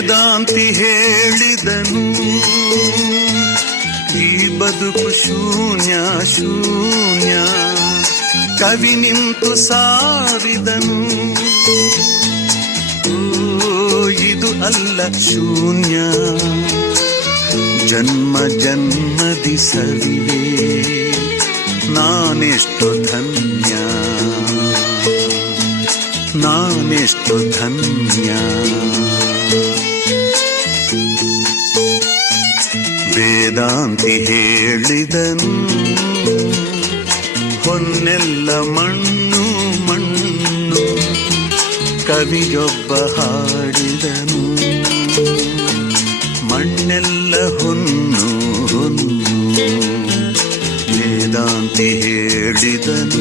ವೇದಾಂತಿ ಹೇಳಿದನು, ಈ ಬದುಕು ಶೂನ್ಯ ಶೂನ್ಯ. ಕವಿ ನಿಂತು ಸಾರಿದನು, ಇದು ಅಲ್ಲ ಶೂನ್ಯ. ಜನ್ಮ ಜನ್ಮದಿ ಸವಿವೆ ನಾನೆಷ್ಟು ಧನ್ಯ, ನಾನೆಷ್ಟು ಧನ್ಯ. ವೇದಾಂತಿ ಹೇಳಿದನು, ಹೊನ್ನೆಲ್ಲ ಮಣ್ಣು ಮಣ್ಣು. ಕವಿಯೊಬ್ಬ ಹಾಡಿದನು, ಮಣ್ಣೆಲ್ಲ ಹೊನ್ನು ಹೊನ್ನು. ವೇದಾಂತಿ ಹೇಳಿದನು.